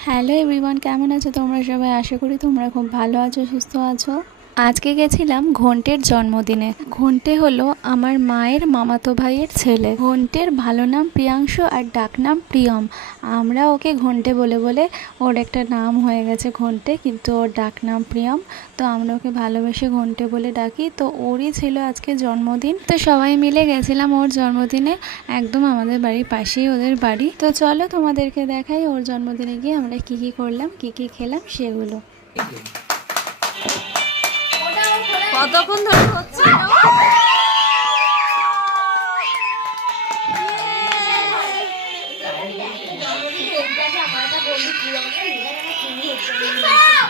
Hello everyone কেমন আছো তোমরা সবাই? আশা করি তোমরা খুব ভালো আছো সুস্থ আছো। আজকে গেছিলাম ঘন্টের জন্মদিনে। ঘন্টে হলো আমার মায়ের মামাতো ভাইয়ের ছেলে। ঘন্টের ভালো নাম প্রিয়াংশু আর ডাক নাম প্রিয়ম। আমরা ওকে ঘন্টে বলে বলে ওর একটা নাম হয়ে গেছে ঘন্টে, কিন্তু ওর ডাক নাম প্রিয়ম। তো আমরা ওকে ভালোবেসে ঘন্টে বলে ডাকি। তো ওরই ছিল আজকে জন্মদিন। তো সবাই মিলে গেছিলাম ওর জন্মদিনে, একদম আমাদের বাড়ির পাশেই ওদের বাড়ি। তো চলো তোমাদেরকে দেখাই ওর জন্মদিনে গিয়ে আমরা কি কি করলাম, কি কি খেলাম সেগুলো। কতক্ষণ ধরে হচ্ছে? এ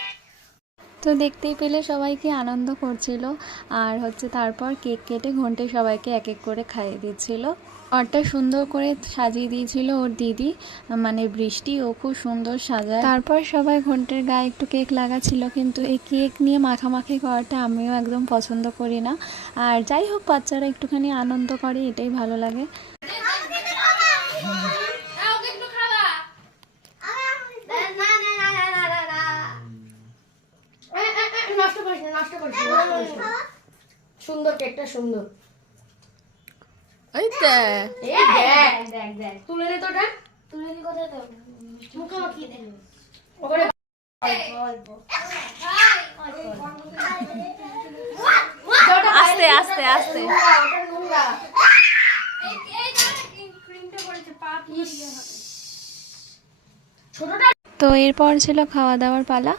তো দেখতেই পেলে সবাই কি আনন্দ করছিল। আর হচ্ছে তারপর কেক কেটে ঘন্টে সবাইকে এক এক করে খাইয়ে দিচ্ছিল। ঘরটা সুন্দর করে সাজিয়ে দিয়েছিল ওর দিদি। মানে বৃষ্টি, ও খুব সুন্দর সাজায়। তারপর সবাই ঘন্টের গায়ে একটু কেক লাগাচ্ছিল, কিন্তু এই কেক নিয়ে মাখামাখি করাটা আমিও একদম পছন্দ করি না। আর যাই হোক, বাচ্চারা একটুখানি আনন্দ করে, এটাই ভালো লাগে। নষ্ট করিস না নষ্ট করিস না। সুন্দর কেকটা সুন্দর এই তে এই দেখ দেখ দেখ তুলে নে তো তুলে নি কোথায় তো মুখে মাখিয়ে দে ওখানে আস্তে আস্তে আস্তে ছোটটা তো এরপর ছিল খাওয়া দাওয়ার পালা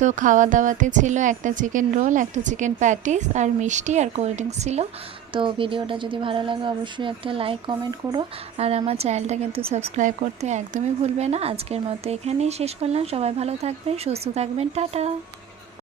তো খাওয়া দাওয়াতে ছিল একটা চিকেন রোল একটা চিকেন প্যাটিস আর মিষ্টি আর কোল্ড ড্রিঙ্কস ছিল। তো ভিডিওটা যদি ভালো লাগে অবশ্যই একটা লাইক কমেন্ট করো। আর আমার চ্যানেলটা কিন্তু সাবস্ক্রাইব করতে একদমই ভুলবে না। আজকের মতো এখানেই শেষ করলাম। সবাই ভালো থাকবেন, সুস্থ থাকবেন। টাটা!